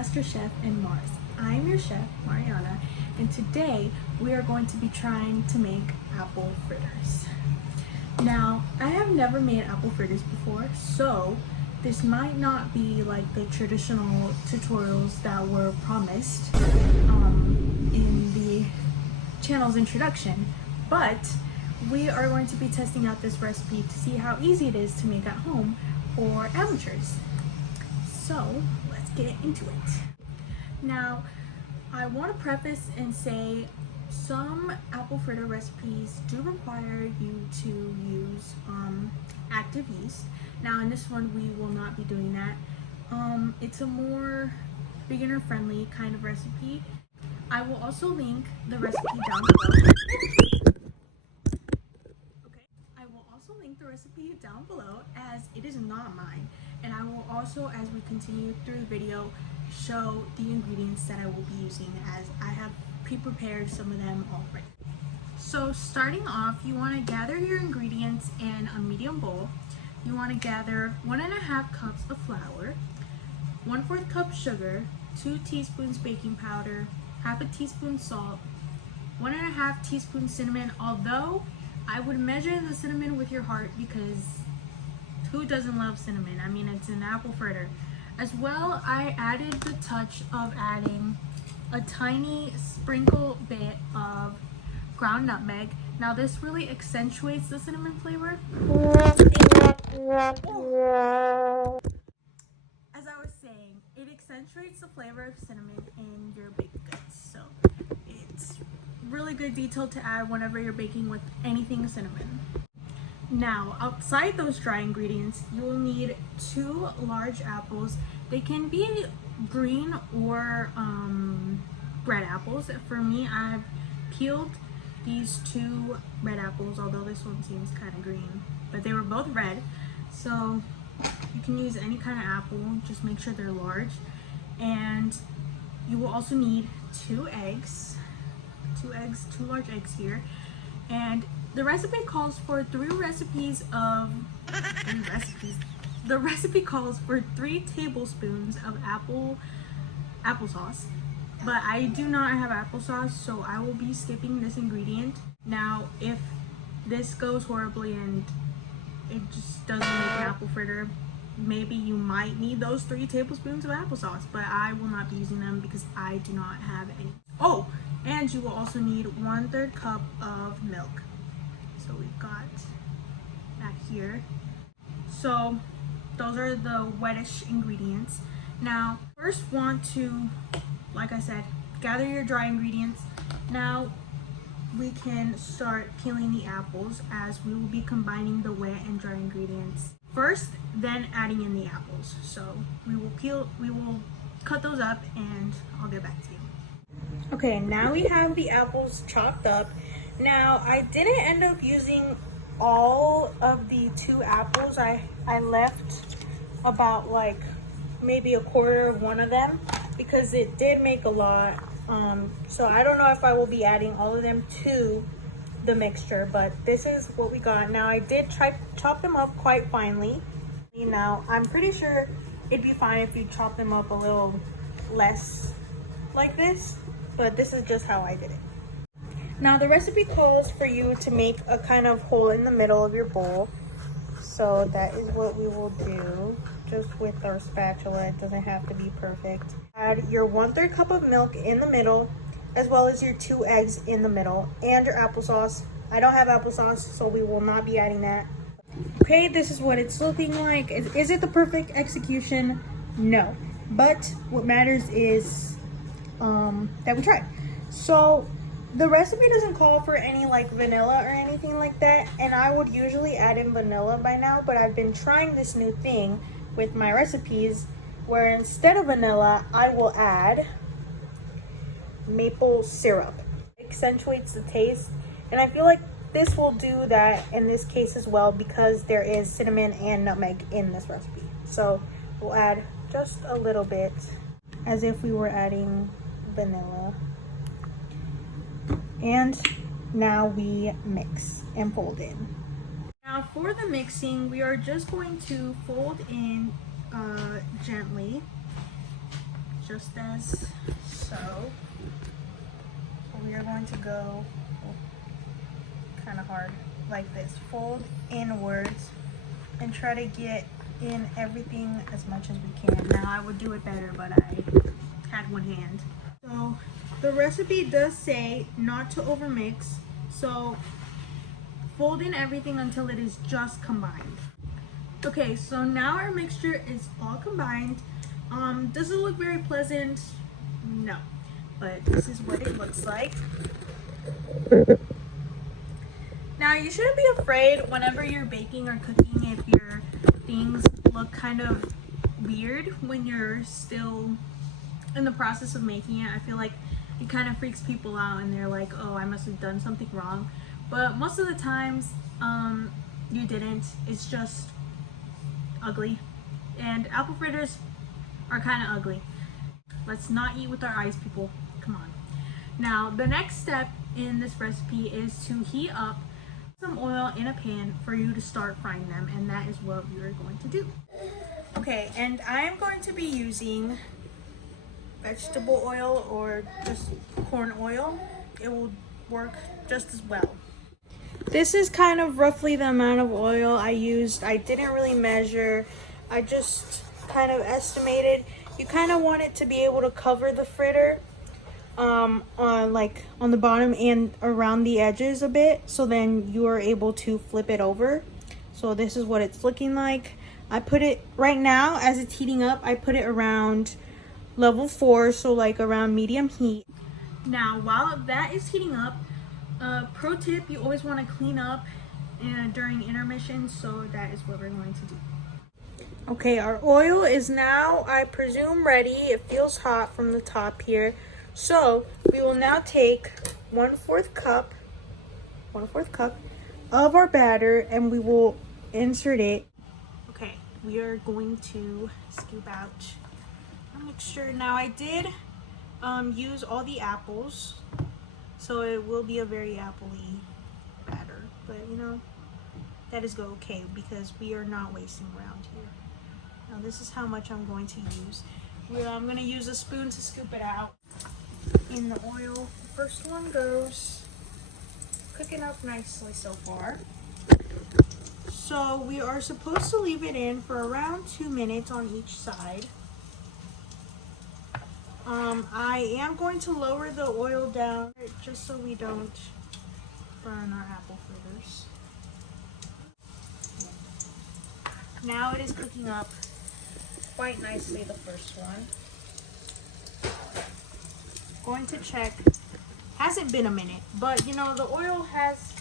Master Chef and Mars. I'm your chef, Mariana, and today we are going to be trying to make apple fritters. Now, I have never made apple fritters before, so this might not be like the traditional tutorials that were promised in the channel's introduction, but we are going to be testing out this recipe to see how easy it is to make at home for amateurs. So let's get into it. Now, I want to preface and say some apple fritter recipes do require you to use active yeast. Now in this one we will not be doing that. It's a more beginner friendly kind of recipe. I will also link the recipe down below. I will also link the recipe down below as it is not mine, and I will also, as we continue through the video, show the ingredients that I will be using as I have pre-prepared some of them already. So starting off, you want to gather your ingredients in a medium bowl. You want to gather 1.5 cups of flour, 1/4 cup sugar, 2 teaspoons baking powder, half a teaspoon salt, 1.5 teaspoons cinnamon, although I would measure the cinnamon with your heart because who doesn't love cinnamon? I mean, it's an apple fritter. As well, I added the touch of adding a tiny sprinkle bit of ground nutmeg. Now this really accentuates the cinnamon flavor. As I was saying, it accentuates the flavor of cinnamon in your baked goods. So it's really good detail to add whenever you're baking with anything cinnamon. Now, outside those dry ingredients, you will need 2 large apples. They can be green or red apples. For me, I've peeled these 2 red apples, although this one seems kind of green, but they were both red. So you can use any kind of apple, just make sure they're large. And you will also need 2 eggs, 2 large eggs here. And the recipe calls for 3 recipes of, the recipe calls for 3 tablespoons of applesauce, but I do not have applesauce, so I will be skipping this ingredient. Now, if this goes horribly and it just doesn't make an apple fritter, maybe you might need those 3 tablespoons of applesauce, but I will not be using them because I do not have any. Oh, and you will also need 1/3 cup of milk. So we've got that here. So those are the wettish ingredients. Now, first want to, like I said, gather your dry ingredients. Now we can start peeling the apples as we will be combining the wet and dry ingredients first, then adding in the apples. So we will cut those up and I'll get back to you. Okay, now we have the apples chopped up. Now, I didn't end up using all of the 2 apples. I left about like maybe 1/4 of one of them because it did make a lot. So I don't know if I will be adding all of them to the mixture, but this is what we got. Now, I did chop them up quite finely. Now, I'm pretty sure it'd be fine if you chop them up a little less like this, but this is just how I did it. Now the recipe calls for you to make a kind of hole in the middle of your bowl. So that is what we will do, just with our spatula. It doesn't have to be perfect. Add your 1/3 cup of milk in the middle, as well as your 2 eggs in the middle, and your applesauce. I don't have applesauce, so we will not be adding that. Okay, this is what it's looking like. Is it the perfect execution? No. But what matters is that we tried. So the recipe doesn't call for any like vanilla or anything like that, and I would usually add in vanilla by now, but I've been trying this new thing with my recipes where instead of vanilla I will add maple syrup. It accentuates the taste, and I feel like this will do that in this case as well because there is cinnamon and nutmeg in this recipe. So we'll add just a little bit as if we were adding vanilla. And now we mix and fold in. Now for the mixing, we are just going to fold in gently, just as so. We are going to go kind of hard like this. Fold inwards and try to get in everything as much as we can. Now I would do it better, but I had one hand. So the recipe does say not to overmix. So fold in everything until it is just combined. Okay, so now our mixture is all combined. Does it look very pleasant? No, but this is what it looks like. Now you shouldn't be afraid whenever you're baking or cooking if your things look kind of weird when you're still in the process of making it. I feel like it kind of freaks people out and they're like, oh, I must have done something wrong. But most of the times, you didn't. It's just ugly. And apple fritters are kind of ugly. Let's not eat with our eyes, people. Come on. Now, the next step in this recipe is to heat up some oil in a pan for you to start frying them, and that is what we are going to do. Okay, and I am going to be using vegetable oil or just corn oil. It will work just as well. This is kind of roughly the amount of oil I used. I didn't really measure. I just kind of estimated. You kind of want it to be able to cover the fritter on the bottom and around the edges a bit, so then you are able to flip it over. So this is what it's looking like. I put it right now as it's heating up. I put it around level 4, so like around medium heat. Now while that is heating up, pro tip, you always want to clean up during intermission, so that is what we're going to do. Okay, our oil is now, I presume, ready. It feels hot from the top here. So we will now take 1/4 cup of our batter and we will insert it. Okay, we are going to scoop out our mixture. Now I did use all the apples, so it will be a very appley batter, but you know, that is okay because we are not wasting around here. Now this is how much I'm going to use. I'm going to use a spoon to scoop it out in the oil. First one goes. Cooking up nicely so far. So we are supposed to leave it in for around 2 minutes on each side. I am going to lower the oil down just so we don't burn our apple fritters. Now it is cooking up quite nicely, the first one. Going to check. Hasn't been a minute, but you know, the oil has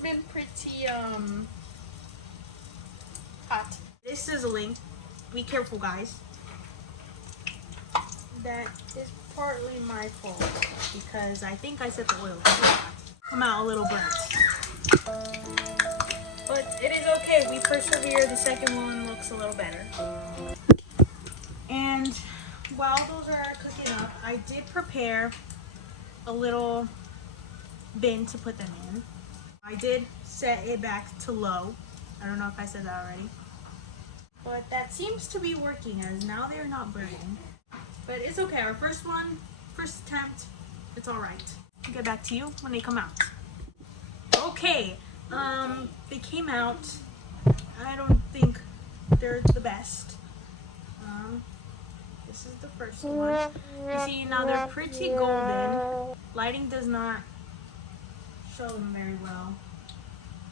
been pretty hot. This is sizzling. Be careful, guys. That is partly my fault because I think I set the oil too hot. Come out a little burnt. But it is okay. We persevere. The second one looks a little better. And while those are cooking up, I did prepare a little bin to put them in. I did set it back to low. I don't know if I said that already. But that seems to be working as now they're not burning. But it's okay. Our first attempt, it's all right. I'll get back to you when they come out. Okay, they came out. I don't think they're the best. This is the first one. You see, now they're pretty golden. Lighting does not show them very well.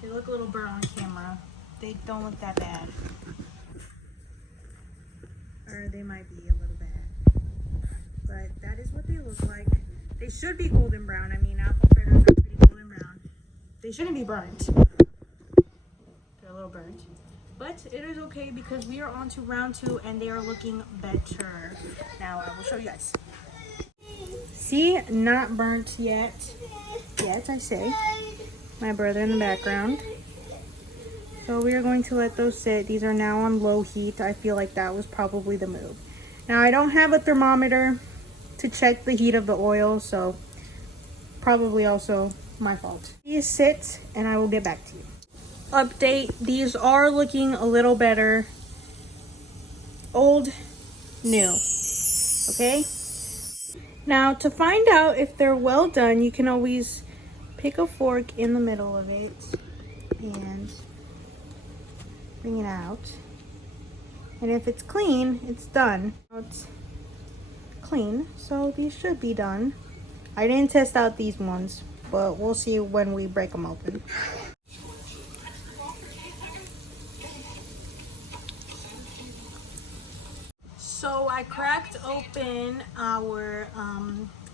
They look a little burnt on camera. They don't look that bad. Or they might be a little bad. But that is what they look like. They should be golden brown. I mean, apple fritters are pretty golden brown. They shouldn't be burnt. They're a little burnt. But it is okay because we are on to round 2 and they are looking better. Now I will show you guys. See, not burnt yet. Yet, I say. My brother in the background. So we are going to let those sit. These are now on low heat. I feel like that was probably the move. Now I don't have a thermometer to check the heat of the oil, so probably also my fault. These sit and I will get back to you. Update, these are looking a little better. old, new. Okay? Now, to find out if they're well done, you can always pick a fork in the middle of it and bring it out. And if it's clean, it's done. It's clean, so these should be done. I didn't test out these ones, but we'll see when we break them open. So I cracked open our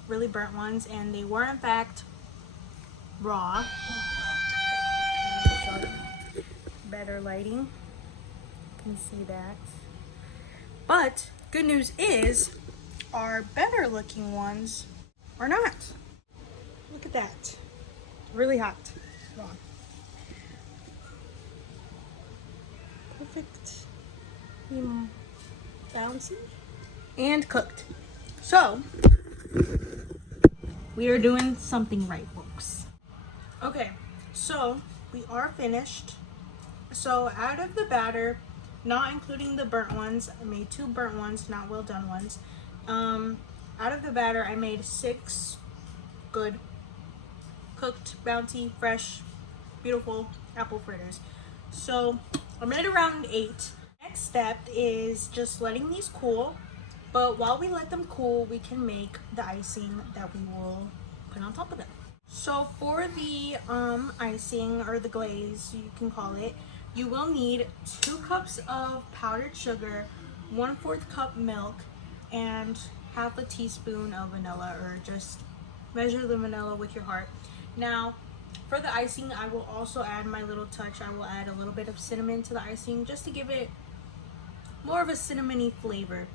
really burnt ones, and they were in fact raw. Better lighting, you can see that. But good news is our better looking ones are not. Look at that, really hot. Raw. Perfect. Bouncy and cooked. So we are doing something right, folks. Okay, so we are finished. So out of the batter, not including the burnt ones, I made 2 burnt ones, not well done ones. Out of the batter, I made 6 good, cooked, bouncy, fresh, beautiful apple fritters. So I made around 8. Next step is just letting these cool, but while we let them cool, we can make the icing that we will put on top of them. So for the icing, or the glaze you can call it, you will need 2 cups of powdered sugar, 1/4 cup milk, and half a teaspoon of vanilla, or just measure the vanilla with your heart. Now for the icing, I will also add my little touch. I will add a little bit of cinnamon to the icing just to give it more of a cinnamony flavor.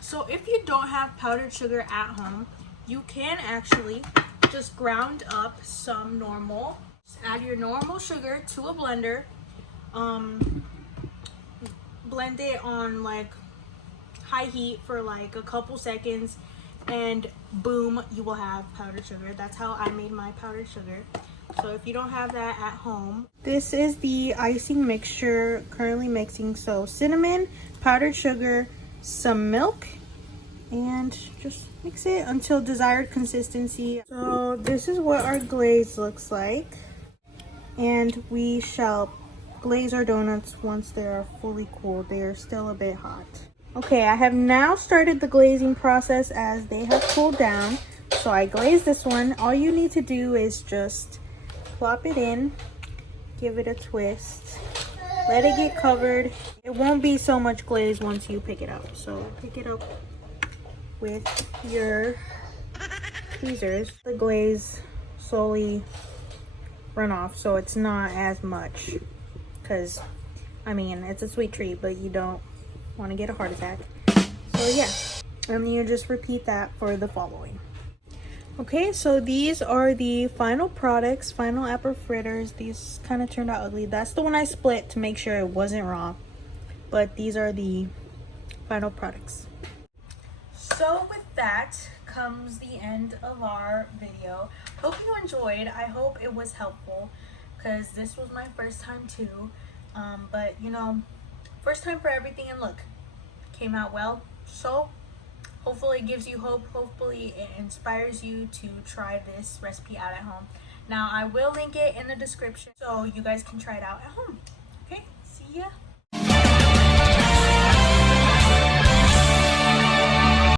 So if you don't have powdered sugar at home, you can actually just ground up some normal. Just add your normal sugar to a blender. Blend it on like high heat for like a couple seconds, and boom, you will have powdered sugar. That's how I made my powdered sugar. So if you don't have that at home, this is the icing mixture currently mixing. So cinnamon, powdered sugar, some milk, and just mix it until desired consistency. So this is what our glaze looks like, and we shall glaze our donuts once they are fully cooled. They are still a bit hot. Okay, I have now started the glazing process as they have cooled down. So I glazed this one. All you need to do is just plop it in, give it a twist, let it get covered. It won't be so much glaze once you pick it up. So pick it up with your tweezers. The glaze slowly run off, so it's not as much, because I mean, it's a sweet treat, but you don't want to get a heart attack. So yeah, and you just repeat that for the following. Okay, so these are the final products, final apple fritters. These kind of turned out ugly. That's the one I split to make sure it wasn't raw, but these are the final products. So with that comes the end of our video. Hope you enjoyed. I hope it was helpful, because this was my first time too. But you know, first time for everything, and look, came out well. So hopefully it gives you hope. Hopefully it inspires you to try this recipe out at home. Now I will link it in the description so you guys can try it out at home. Okay, see ya.